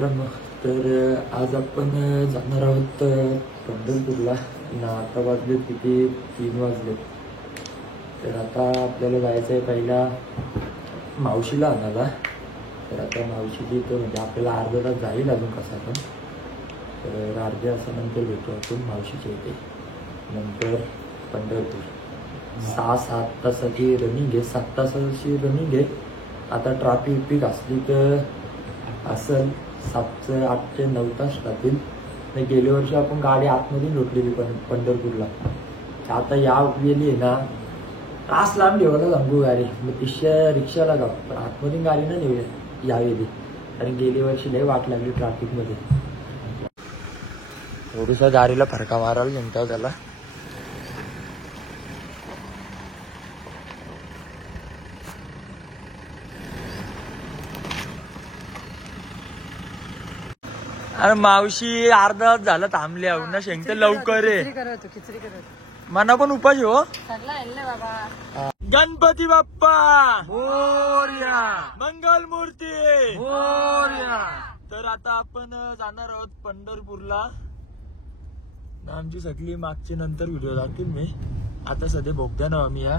मित्रांनो, तर आज आपण जाणार आहोत पंढरपूरला. आता वाजले किती 3 वाजले. तर आता आपल्याला जायचं आहे पहिला मावशीला आणायला. तर आता मावशीची तर म्हणजे आपल्याला अर्धा तास जाईल अजून कसा पण. तर अर्ध्या तासानंतर भेटू आपण मावशीच्या इथे. नंतर पंढरपूर 6-7 तासाची रनिंग आहे, 7 तासाची रनिंग आहे. आता ट्रॅफिक असली तर असेल 7 ते 8 ते 9 तास राहतील. गेल्या वर्षी आपण गाडी आतमधून लुटलेली पंढरपूरला. आता या वेळी आहे ना तास लांब ठेवायला सांगू गाडी, मग रिक्षाला जाऊ, पण आतमधून गाडी ना नेऊया यावेळी. कारण गेल्या वर्षी लय वाट लागली ट्रॅफिकमध्ये. थोडीसा गाडीला फरका मारायला म्हणतो त्याला. अरे मावशी अर्धा झाला थांबले आहो ना. शेंगते लवकर आहे. मना पण उपाशी हो. गणपती बाप्पा मोरया, मंगल मूर्ती मोरया. तर आता आपण जाणार आहोत पंढरपूरला. आमची सगळी मागची नंतर व्हिडिओ दाखवीन मी. आता सध्या भोगद्या ना आम्ही या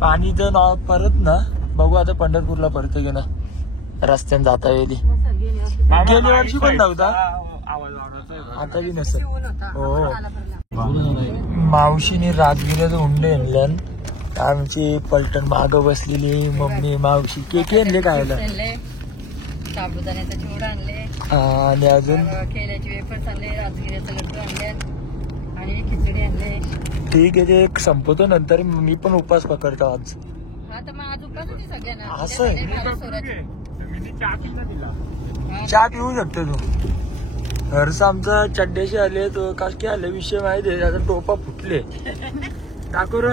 पाणीचं नाव परत ना बघू. आता पंढरपूरला परत गे ना रस्त्याने जाता येईल. गेल्या वर्षी पण नव्हता, आता बी नसेल. हो, मावशीने राजगिऱ्याचं हुंडे आणलं. आमची पलटण माग बसलेली मम्मी मावशी केके आणले खायला. साबुदाण्याचा चिवडा आणले आणि अजून केल्याचे वेफर्स आणले, राजगिऱ्याचं लड्डू आणले आणि खिचडी आणले. ठीक आहे, ते संपवतो नंतर. मी पण उपास पकडतो आज. असं चहा पिऊ शकतो तू. घरचं आमचं चड्ड्याशी आले तो काय आले विषय माहिती आहे. आता टोपा फुटले टाकू रे.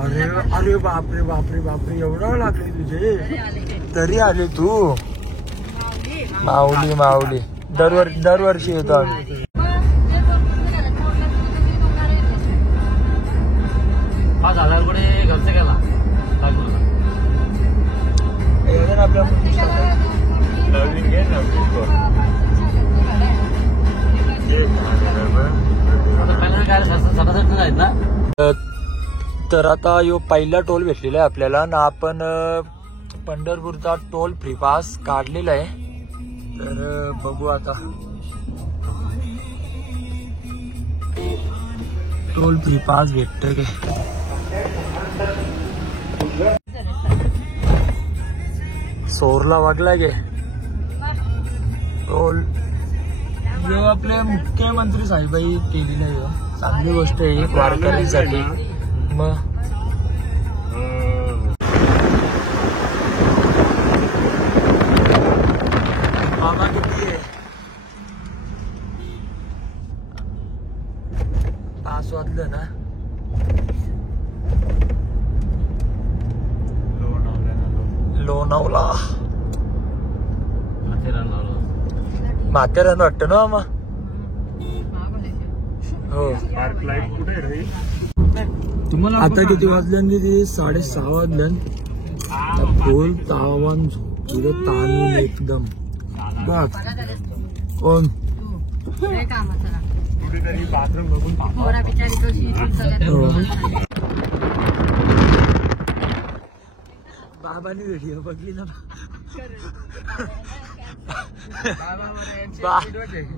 अरे अरे बापरे बापरे बापरे, एवढा लागले तुझे तरी आले तू. माऊली माऊली दरवर्षी येतो आम्ही. 5,000 रुपये खर्च केला आपल्या तर आता यो पहिला टोल भेटलेला आहे आपल्याला ना. आपण पंढरपूरचा टोल फ्री पास काढलेला आहे. तर बघू आता टोल फ्री पास भेटत काय. सोरला वाटला गे टोल. जो आपले मुख्यमंत्री साहेबाई केलेला आहे, चांगली गोष्ट आहे वारकऱ्यांसाठी. मग मामा किती आहे 5 वाजलं ना. लोणावला माथेरान वाटतं ना मामा. हो, आता किती वाजल्यान? 6:30 वाजल्यान. फुल तावान झोपलं ताणून एकदम. बघ कोण बाथरूम बघून बाबांनी व्हिडिओ बघली ना.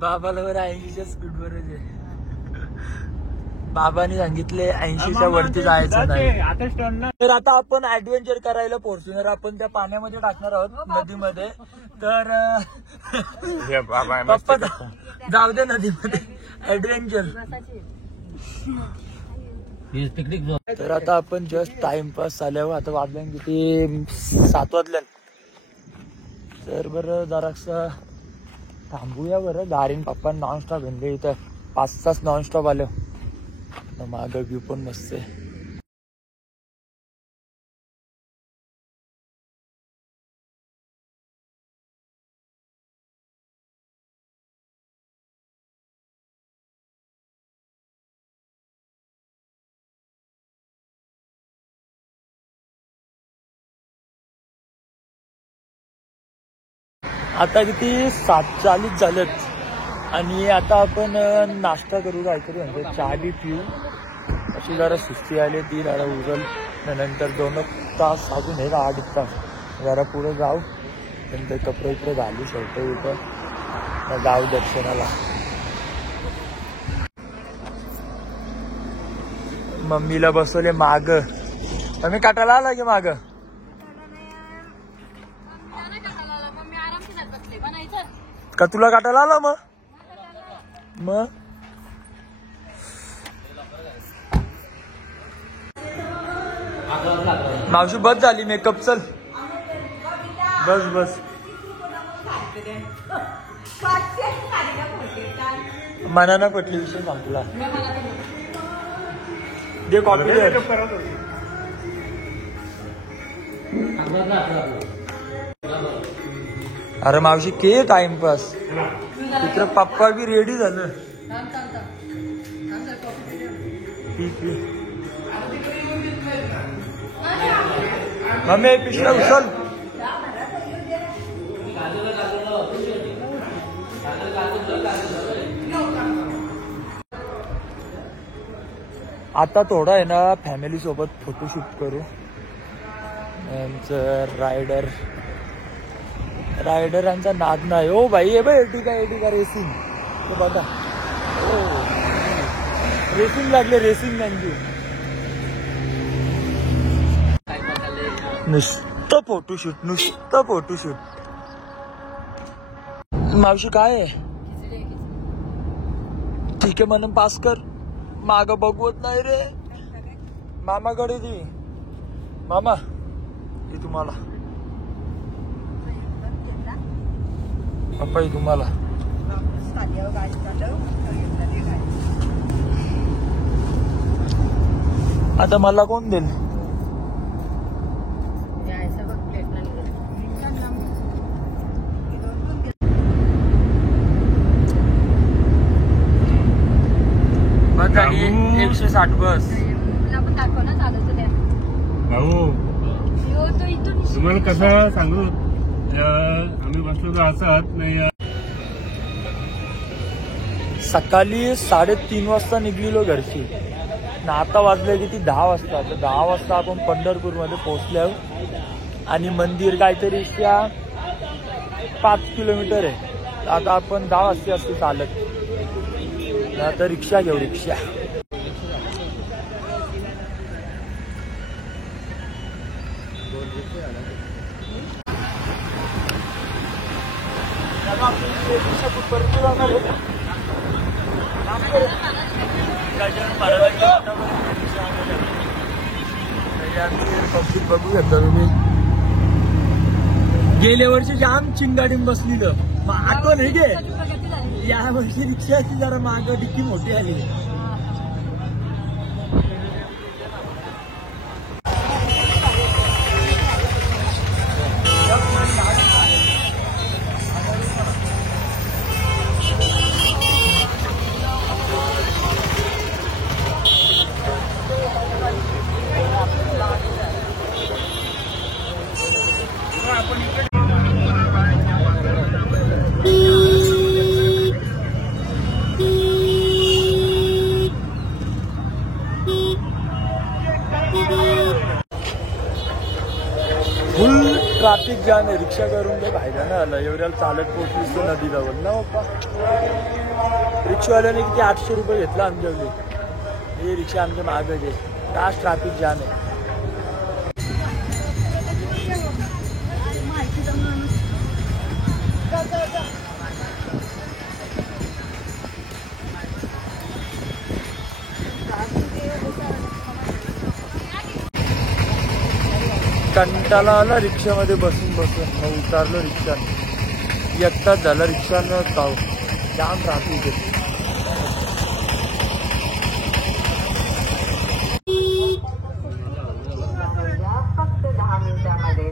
बाबाला बरं 80च्या स्पीडवर आहे. बाबांनी सांगितले 80च्या वरती जायचं नाही. तर आता आपण ऍडव्हेंचर करायला फॉर्च्युनर आपण त्या पाण्यामध्ये टाकणार आहोत नदीमध्ये. तर पप्पा जाऊ दे नदीमध्ये ऍडव्हेंचर. तर आता आपण जस्ट टाइमपास झाल्यावर आता वाजल्या किती 7 वाजल्यान. तर बरं जरासं थांबूया बरं. गाडीन पप्पा नॉनस्टॉप आणले इथं 5 तास नॉनस्टॉप आलो. मागं व्ह्यू पण मस्त आहे. आता किती 7:40 झालेत आणि आता आपण नाश्ता करू काहीतरी म्हणजे चहा बी पिऊ. अशी जरा सुस्ती आली ती जरा उजल नंतर 2 तास अजून हे 8 तास जरा पुढे जाऊ. नंतर कपडे इकडे घालू शर्ट इथं जाऊ दर्शनाला. मम्मीला बसवले माग. मम्मी काटाला आला की माग का तुला काटायला आला मग मावशी बस झाली मेकअप चल बस मनानं पटली विषय सांग तुला दे कॉपी दे. अरे मावशी के टाइमपास तिकडे पप्पा बी रेडी झालं. मम्मी पिशव्या उचल. आता थोडा आहे ना फॅमिली सोबत फोटोशूट करू. रायडरांचा नाद नाही हो भाई. हे बघ एटिका रेसिंग बघा हो रेसिंग लागले रेसिंग त्यांची. नुसतं फोटोशूट. मावशी काय आहे ठीक आहे म्हणून पास कर. माग बघवत नाही रे. मामाकडे ती मामा हे तुम्हाला पप्पा हे तुम्हाला. आता मला कोण देईल. बस झाली 160 बस. भाऊ तुम्हाला कसं सांगू आम्ही बसलो तर असं नाही. सकाळी 3:30 वाजता निघलेलो घरची ना आता वाजले किती 10 वाजता. तर 10 वाजता आपण पंढरपूरमध्ये पोहोचलो आणि मंदिर काहीतरी 5 किलोमीटर आहे. आता आपण 10 वाजता असते चालत. आता रिक्षा घेऊ रिक्षा. पब्लिक बघू शकता तुम्ही. गेल्या वर्षी जाम चिंगाडीम बसलेलं मग आठवण हे घे. या वर्षी रिक्षाची जरा माग डिक्की मोठी आली. फुल ट्रॅफिक जाम आहे. रिक्षा करून काही फायदा नाही आला. एवढ्याला चालत पोहोचलीस तर नदी जवळ ना पप्पा. रिक्षावाल्याने किती 800 रुपये घेतला आमच्याकडे. हे रिक्षा आमच्या मागच आहे. तास ट्रॅफिक जाम आहे. कंटाळा आला रिक्षामध्ये बसून मग उतारलो रिक्षाने. 1 तास झाला रिक्षानं जाऊ. जाम ट्रॅफिक आहे. फक्त 10 मिनिटांमध्ये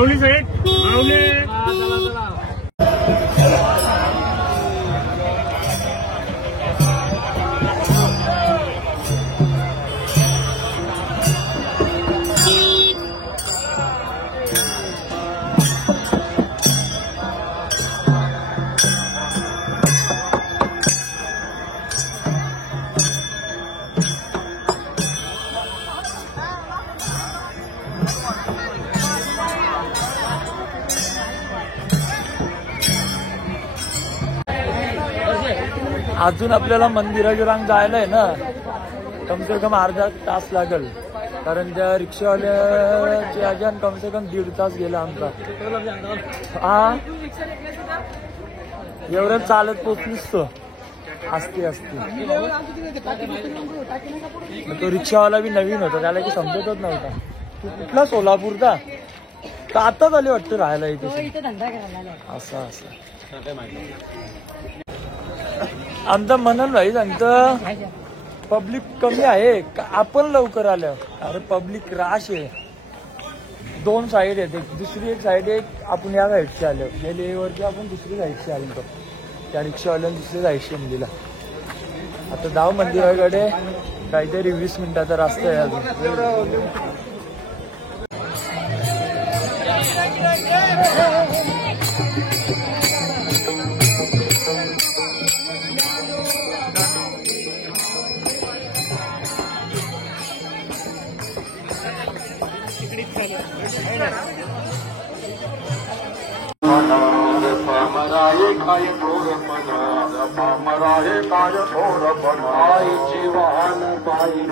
माऊली साहेब माऊली चला चला. अजून आपल्याला मंदिराची रांग जायला आहे ना, कम से कम अर्धा तास लागेल. कारण त्या रिक्षावाल्याची अजून कम से कम 1.5 तास गेला आमचा. हा एवढं चालत पोचलीस तो असते असते. तो रिक्षावाला बी नवीन होता, त्याला की समजतच नव्हता. तू कुठला सोलापूरचा तर आताच आले वाटतं राहायला इथे. असं असं आमचा मनन भाई सांगतं पब्लिक कमी आहे का आपण लवकर आलं. अरे पब्लिक राश आहे. 2 साईड आहेत, दुसरी एक साईड आहे. आपण या साईडची आलो, गेले वरती आपण दुसरी साईडची आलो. त्या रिक्षावाल्याने दुसरी साईडची दिला. आता जाऊ मंदिराकडे. काहीतरी 20 मिनिटाचा रस्ता आहे अजून. पामराये काय थोरपणा पामराये काय थोरपणा आईची वाहन पायी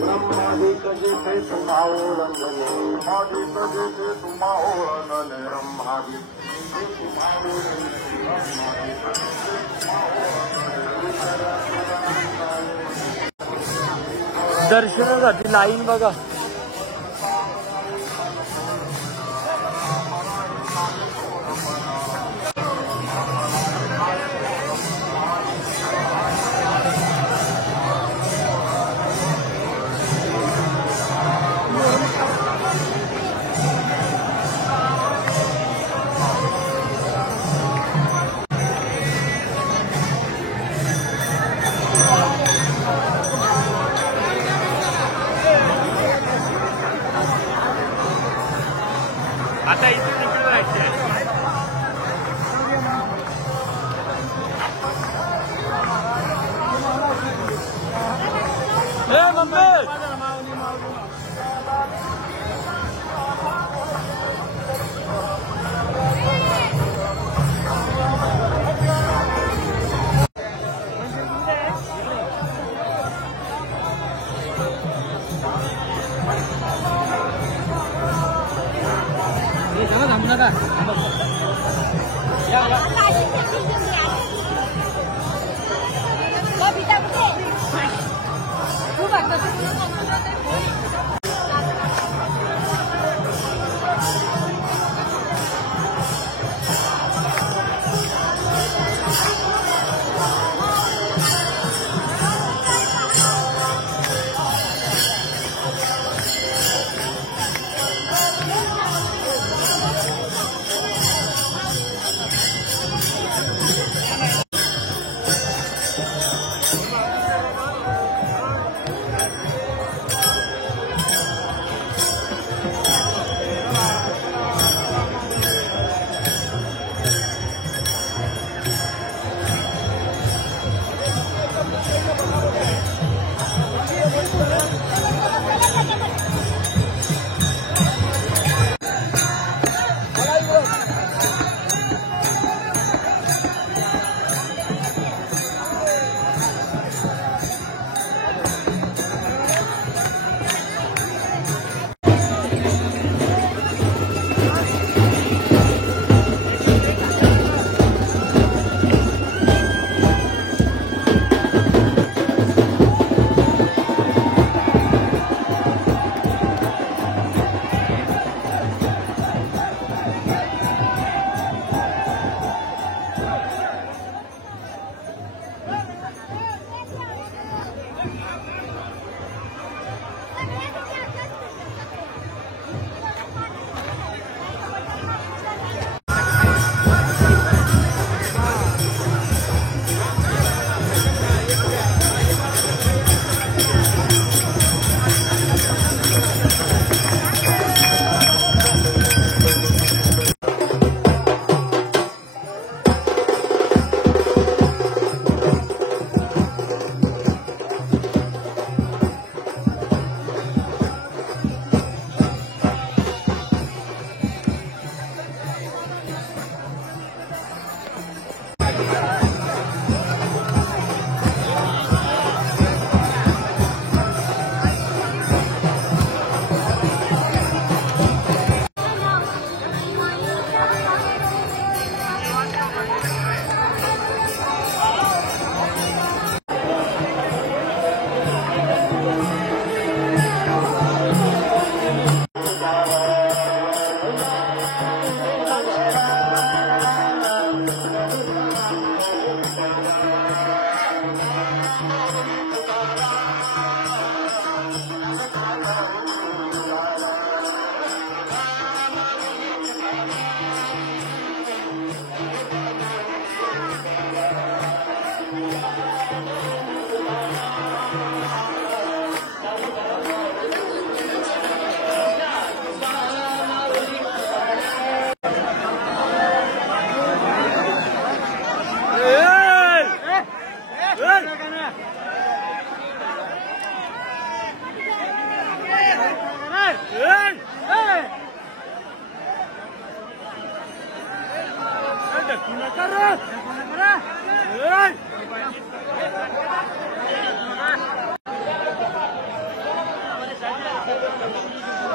ब्रह्मादिक जेथे तुम्हा ओळखले ब्रह्मादिक जेथे तुम्हा ओळखले ब्रह्मादिक दर्शनासाठी लाईन बघा. आता इथे तिकडे जायचं आहे. थांबू नका.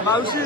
मावशी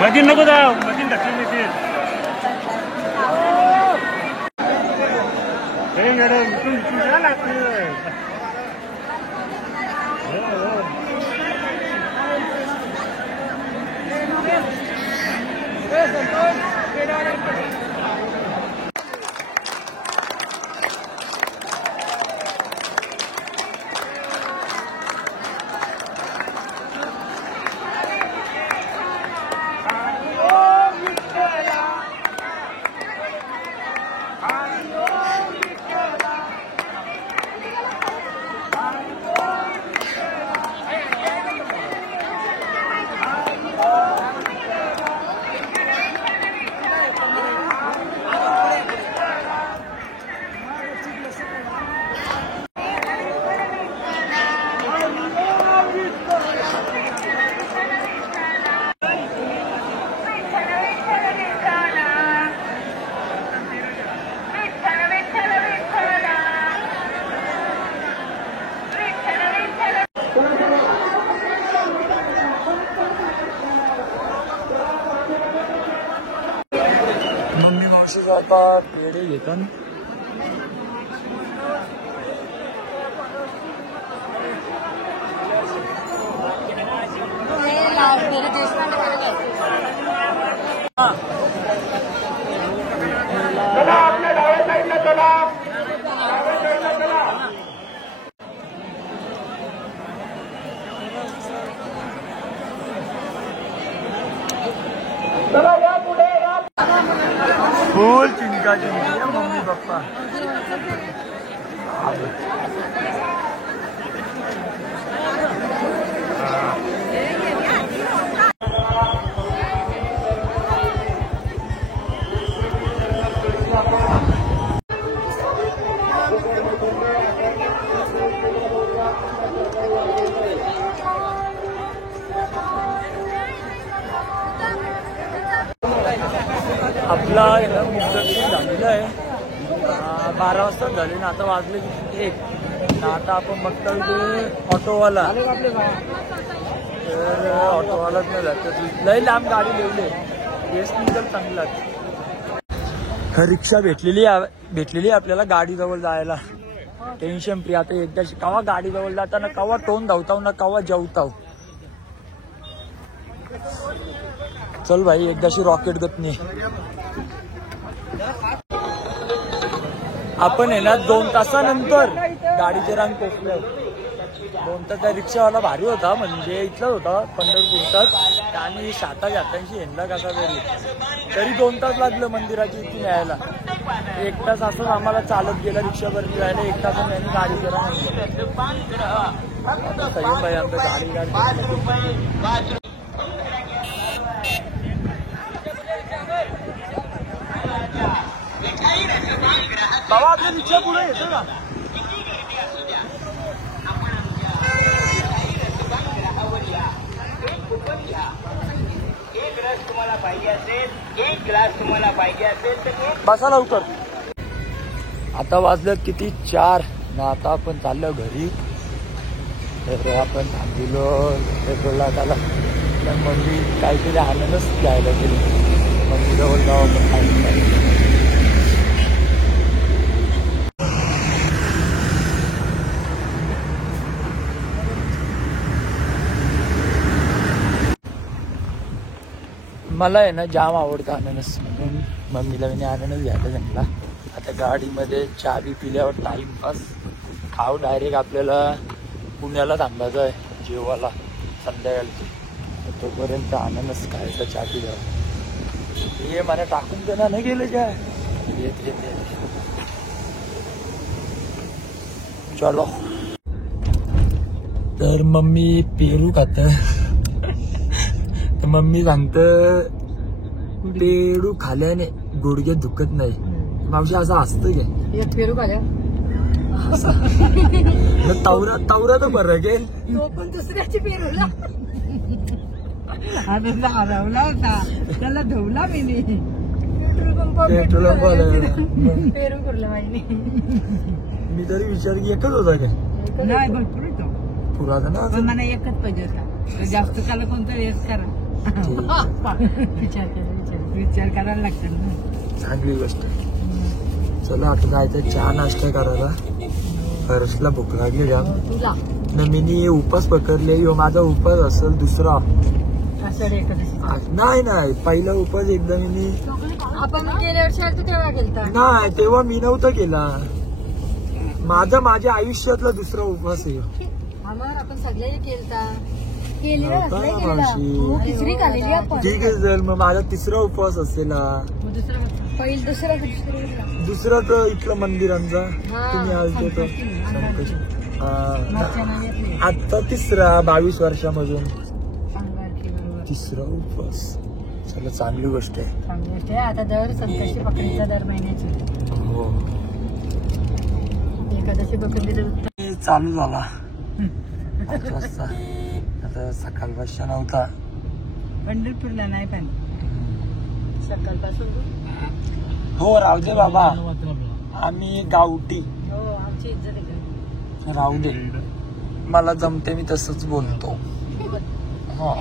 मधीन नको जाऊ मधीन ढकलून येतील हे मॅडम तुमच्या लागते मम्मी मावशी आता पेढे घेतात. चला आपल्या डाव्या साईडला चला. चला या पुढे या. फुल चिंकाची मम्मी पप्पा. आपला मुक्तांजली झालेला आहे. 12 वाजता झाले ना, आता वाजले 1. आता आपण बघतो की ऑटोवाला, तर ऑटोवालाच नाही जात. लई लांब गाडी लिवली वेस्ट तर चांगलाच. रिक्षा भेटलेली आपल्याला गाडीजवळ जायला. Tension free. आता एकदा कवा गाडीजवळ जाताना कवा टोन धावताव ना कवा जेवताव. चल भाई एकदाशी रॉकेट गतनी. आपण आहे ना 2 तासानंतर गाडीचे रांग पोचलो. 2 तास रिक्षावाला भारी होता, म्हणजे इथलाच होता पंढरपूरचाच. आणि 87-88 येणला कसा तरी 2 तास लागलं मंदिराची इथून यायला. 1 तास असंच आम्हाला चालत गेला रिक्षावरती जायला. 1 तासाने गाडीचे रांग. सगळी भाई आमचं गाडी बाबा आपल्या रिक्षा पुढे येतो का? बसा लवकर. आता वाजलं किती 4 ना. आता आपण चाललो घरी. तर आपण थांबलो पेट्रोलला. त्याला मम्मी काहीतरी आनंदच घ्यायला गेली. मम्मी जवळ जाऊ आपण खायला. मला आहे ना जाम आवडतं अननस, म्हणून मम्मीला मी अननस घ्यायला सांगितला. आता गाडीमध्ये चाबी पिल्यावर टाइमपास खाऊ डायरेक्ट आपल्याला पुण्याला थांबायचं आहे जेवायला संध्याकाळची. तोपर्यंत अननस खायचा चहा पिल्यावर. हे मला टाकून देणार नाही गेलं काय. येत येत येत चलो. तर मम्मी पेरू खात, मम्मी सांगत पेरू खाल्याने गुडघे दुखत नाही. मावशी असं असतं काय? एक पेरू खाल्या तवरा तवरा तर फरक आहे. तो पण दुसऱ्याची पेरूला आनंद हरवला होता, त्याला धुवला मी पेट्रोल पेरू करलं माहिती. मी तरी विचार की एकच होता काय? नाही भरपूर येतो, पुराचा ना पण मला एकच पाहिजे होता. जास्त त्याला कोणतं वेस्ट करा. विचार करायला लागतात ना. चांगली गोष्ट. चला आता जायचं चहा नाश्ता करायला. हर्षला भूक लागली जाम. तुला मी उपास पकडले. यो माझा उपास असेल दुसरा. आषाढी एकादशी नाही नाही पहिला उपास एकदा मी आपण गेल्या वर्षी आलतो तेव्हा गेलता. नाही तेव्हा मी नव्हता केला. माझ्या आयुष्यातला दुसरा उपास आहे. आम्हाला आपण सगळे केलता. नव्हता ना मावशी. खिचडी खाल्लेली आपण. ठीक आहे चल मग माझा तिसरा उपवास असेल. पहिलं दुसरा तर इथलं मंदिरांचा तुम्ही आलते तर आता तिसरा 22 वर्षामधून तिसरा उपवास. चला चांगली गोष्ट आहे. आता दर संकष्टी पकडीचा दर महिन्याची हो. एकादशी पकडली तर चालू झाला 8 वाजता. आता सकाळपासून नव्हता. पंढरपूरला नाही पण सकाळपासून. हो राहू दे बाबा, आम्ही गावठी. हो आमची इज्जत आहे. राहू दे, मला जमते मी तसंच बोलतो. हा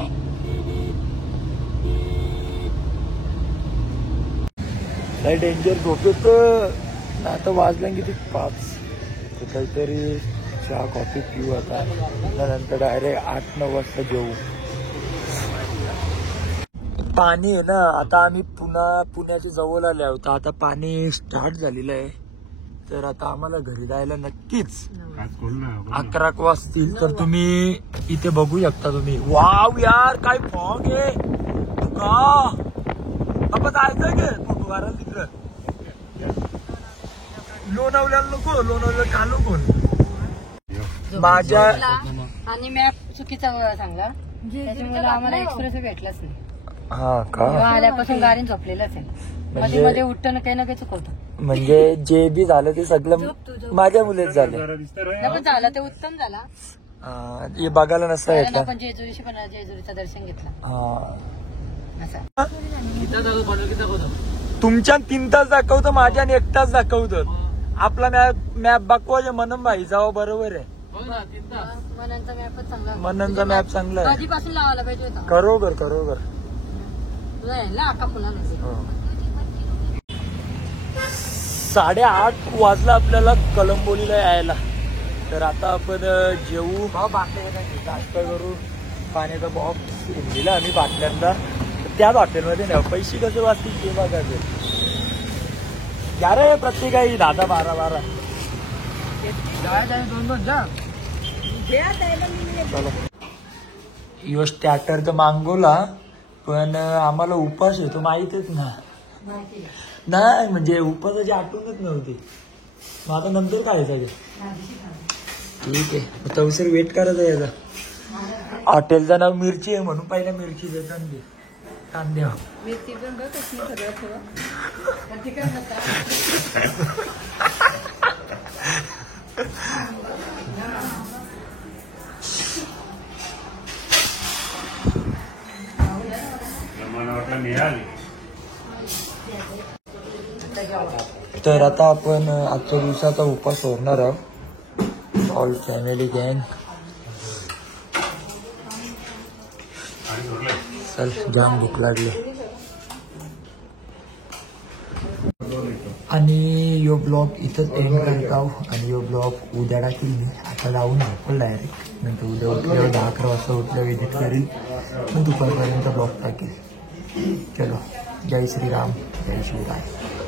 नाही डेंजर झोपेत. आता वाजलं किती 5. काहीतरी चहा कॉफी पिऊ आता. नंतर डायरेक्ट 8-9 वाजता जेवू. पाणी आहे ना, आता आम्ही पुण्याच्या जवळ आले आहोत. आता पाणी स्टार्ट झालेलं आहे. तर आता आम्हाला घरी जायला नक्कीच 11 वाजतील. तर तुम्ही इथे बघू शकता तुम्ही. वाव यार काय फॉग आहे. बाबा जायचं गे फोटो काढायला तिकडं. लोणावल्याला नको, लोणावल्याला कालो कोण माझ्या. आणि मॅप चुकीचा सांगला, त्याच्यामुळे आम्हाला एक्सप्रेस भेटलाच नाही. हा का? आल्यापासून गाडीन झोपलेलंच आहे. मध्ये मध्ये उठणं काही ना काही चुकवतं. म्हणजे जे बी झालं ते सगळं माझ्या मुलेच झालं. पण झालं ते उत्तम झाला. हे बघायला नसता येत. आपण जेजुरीशी पण जेजुरीचं दर्शन घेतलं. तुमच्या 3 तास दाखवतो, माझ्या 1 तास दाखवतो. आपला मॅप बघवायचे मनन भाई जावं. बरोबर आहे. मननचा मॅपच चांगला. मननचा मॅप चांगला आहे. आधीपासून लावायला पाहिजे होता. खरोखर आका फुला 8:30 वाजला आपल्याला कलंबोलीला यायला. तर आता आपण जेवू. नाश्ता करू. पाण्याचा बॉक्स दिला आम्ही बाटल्यांचा. त्याच हॉटेलमध्ये नाही. पैसे कसे वाचतील ते बघायचे. यार प्रत्येकाही 10-12 चलो. यो स्टॅटर तर मागवला, पण आम्हाला उपास येतो माहितीच ना. नाही म्हणजे उपासाची आठवणच नव्हती. मग आता नंतर काय सगळं ठीक आहे. तवसर वेट करायचं याचा. हॉटेलचं नाव मिरची आहे म्हणून पहिल्या मिरची देतात. कांदे मिरची पण बघ कशी सगळं तर आता आपण आजच्या दिवसाचा उपास सोडणार आहोत. ऑल फॅमिली गँग. चल जाम भूक लागली. आणि यो ब्लॉग इथंच एंड करत आहो. आणि यो ब्लॉग उद्या टाकील मी. आता जाऊन झोपल डायरेक्ट. नंतर उद्या उठल्यावर 10-11 वाजता उठल्यावर एडिट करील. मग दुपारपर्यंत ब्लॉग टाकेल. चलो जय श्रीराम जय श्रीराम.